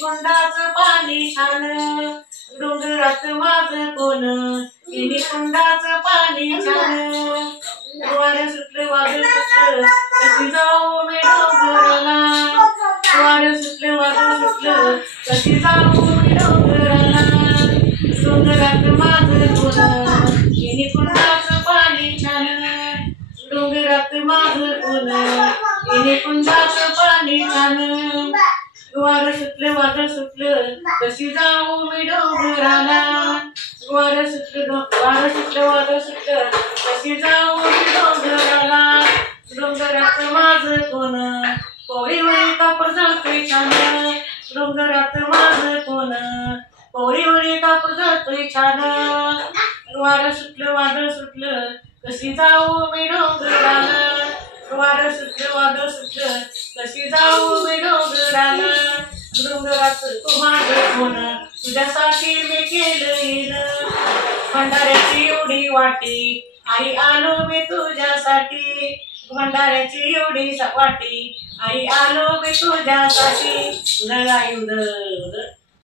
कुंडाचं पाणी छान डोंगरात माझं कोण इनी कुंडाचं पाणी छान वारं सुटलं वादळ सुटलं कशी जाऊ मी डोंगराला वारं सुटलं वादळ सुटलं कशी जाऊ मी डोंगराला डोंगरात माझं कोण इनी कुंडाचं पाणी छान डोंगरात माझं कोण इनी कुंडाचं पाणी छान वारं सुटलं वादळ सुटलं कशी जाऊ मी डोंगराला वारं सुटलं वादळ सुटलं कशी जाऊ मी डोंगराला डोंगरात माझं कोण पोळीवरी कापड जळतोय छान डोंगरात माझं कोण पोळीवरी कापड जळतोय छान वारं सुटलं वादळ सुटलं कशी जाऊ मी डोंगराला वारं सुटलं वादळ सुटलं कशी जाऊ मी डोंगराला डोंगरात तू माझं कोण तुझ्यासाठी मी केलं येण भंडाऱ्याची एवढी वाटी आई आलो मी तुझ्यासाठी भंडाऱ्याची एवढी वाटी आई आलो मी तुझ्यासाठी उद